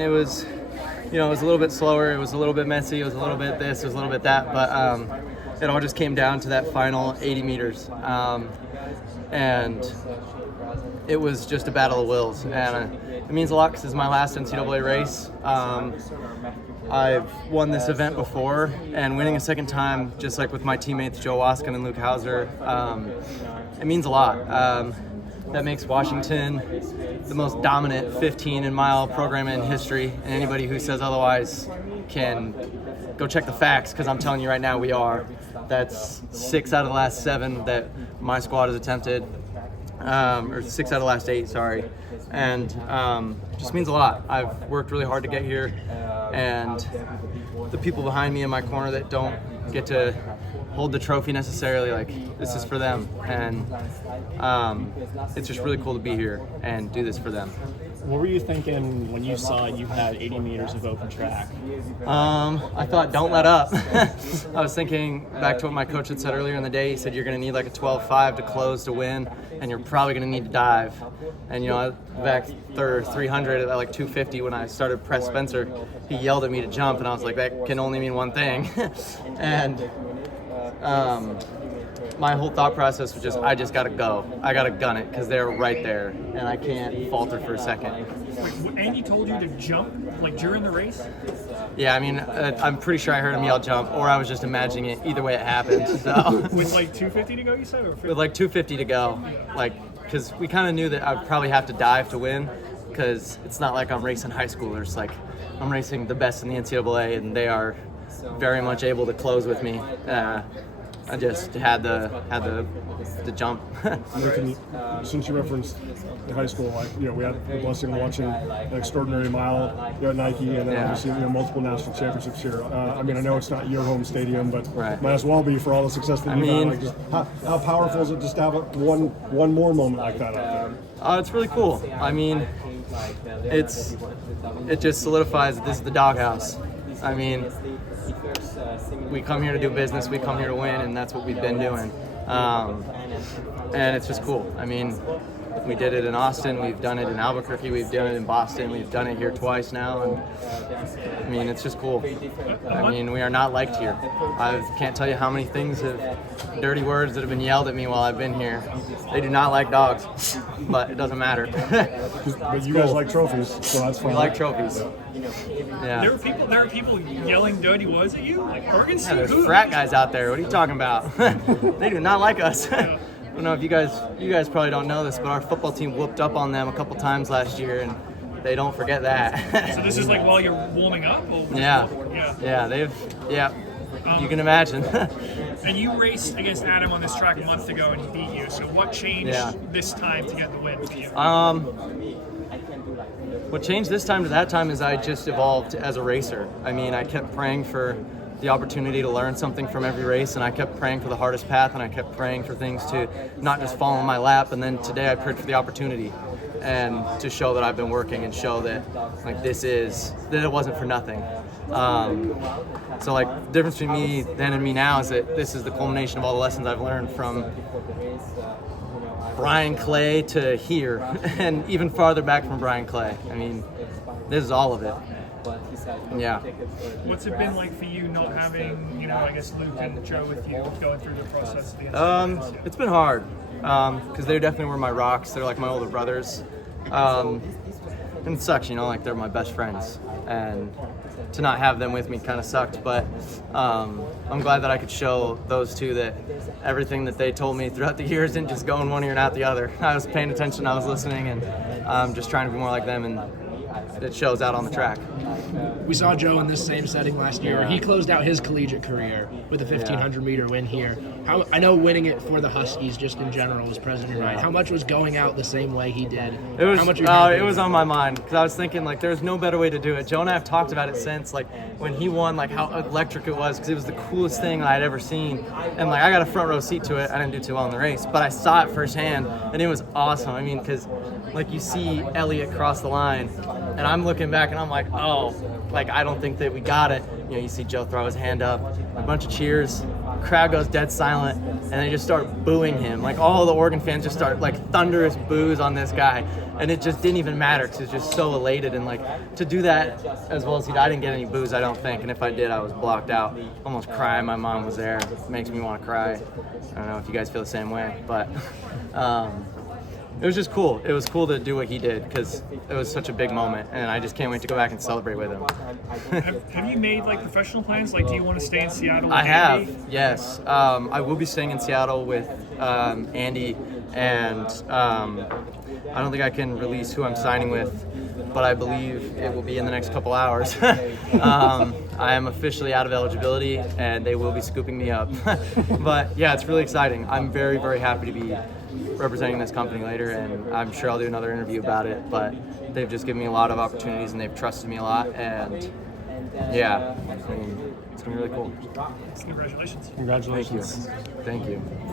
It was, it was a little bit slower. It was a little bit messy. It was a little bit this. It was a little bit that. But it all just came down to that final 80 meters, and it was just a battle of wills. And it means a lot because it's my last NCAA race. I've won this event before, and winning a second time, just like with my teammates Joe Waskin and Luke Hauser, it means a lot. That makes Washington the most dominant 15-mile program in history, and anybody who says otherwise can go check the facts, because I'm telling you right now we are. That's 6 out of the last 7 that my squad has attempted, or 6 out of the last 8, sorry. And just means a lot. I've worked really hard to get here, and the people behind me in my corner that don't get to hold the trophy necessarily, like, this is for them. And it's just really cool to be here and do this for them. What were you thinking when you saw you had 80 meters of open track? I thought, don't let up. I was thinking back to what my coach had said earlier in the day. He said you're going to need like a 12.5 to close to win, and you're probably going to need to dive. And back 300 at like 250 when I started press Spencer, he yelled at me to jump, and I was like, that can only mean one thing. And my whole thought process was I just got to go. I got to gun it because they're right there, and I can't falter for a second. And he told you to jump, like, during the race? Yeah, I mean, I'm pretty sure I heard him yell jump, or I was just imagining it. Either way it happened. So. With like 250 to go, you said? Or 50? With like 250 to go. Because we kind of knew that I'd probably have to dive to win, because it's not like I'm racing high schoolers. Like, I'm racing the best in the NCAA, and they are very much able to close with me. I just had the jump. Since you referenced the high school, we had the blessing of watching an extraordinary mile at Nike, and then obviously multiple national championships here. I know it's not your home stadium, but might as well be for all the success that you've had. How powerful is it just to have one more moment like that out there? It's really cool. I mean, it just solidifies that this is the doghouse. I mean, we come here to do business, we come here to win, and that's what we've been doing. And it's just cool. I mean, we did it in Austin, we've done it in Albuquerque, we've done it in Boston, we've done it here twice now, and I mean, it's just cool. I mean, we are not liked here. I can't tell you how many things dirty words that have been yelled at me while I've been here. They do not like dogs, but it doesn't matter. But you guys like trophies, so that's fine. We like trophies. Yeah. There are people yelling dirty words at you? Like Oregon State? Yeah, there's frat guys out there. What are you talking about? They do not like us. I don't know if you guys probably don't know this, but our football team whooped up on them a couple times last year, and they don't forget that. So this is like while you're warming up? Or Yeah, you can imagine. And you raced against Adam on this track a month ago, and he beat you. So what changed this time to get the win for you? What changed this time to that time is I just evolved as a racer. I mean, I kept praying for the opportunity to learn something from every race, and I kept praying for the hardest path, and I kept praying for things to not just fall in my lap. And then today I prayed for the opportunity, and to show that I've been working and show that that it wasn't for nothing. So the difference between me then and me now is that this is the culmination of all the lessons I've learned from Brian Clay to here, and even farther back from Brian Clay. I mean, this is all of it. Yeah. What's it been like for you not having, Luke and Joe with you going through the process of the NCAAs? It's been hard, because they definitely were my rocks. They're like my older brothers. And it sucks, they're my best friends. And to not have them with me kind of sucked, but I'm glad that I could show those two that everything that they told me throughout the years didn't just go in one ear and out the other. I was paying attention, I was listening, and just trying to be more like them, and it shows out on the track. We saw Joe in this same setting last year. He closed out his collegiate career with a 1,500-meter win here. I know winning it for the Huskies just in general was present in your mind. How much was going out the same way he did? It was on my mind, because I was thinking, there's no better way to do it. Joe and I have talked about it since, when he won, how electric it was, because it was the coolest thing I'd ever seen. And, I got a front row seat to it. I didn't do too well in the race, but I saw it firsthand, and it was awesome. I mean, because, you see Elliott cross the line, and I'm looking back, and I'm like, oh, I don't think that we got it. You see Joe throw his hand up, a bunch of cheers. crowd goes dead silent, and they just start booing him. Like all the Oregon fans just start like thunderous boos on this guy, and it just didn't even matter because he's just so elated. And like to do that as well as he did, I didn't get any boos, I don't think. And if I did, I was blocked out, almost crying. My mom was there. It makes me want to cry. I don't know if you guys feel the same way, but it was just cool. It was cool to do what he did because it was such a big moment, and I just can't wait to go back and celebrate with him. Have you made like professional plans? Like, do you want to stay in Seattle with I have, Andy? yes. I will be staying in Seattle with Andy, and I don't think I can release who I'm signing with, but I believe it will be in the next couple hours. I am officially out of eligibility, and they will be scooping me up. But yeah, it's really exciting. I'm very, very happy to be representing this company later, and I'm sure I'll do another interview about it. But they've just given me a lot of opportunities, and they've trusted me a lot, and yeah, I mean, it's gonna be really cool. Congratulations. Congratulations. Thank you.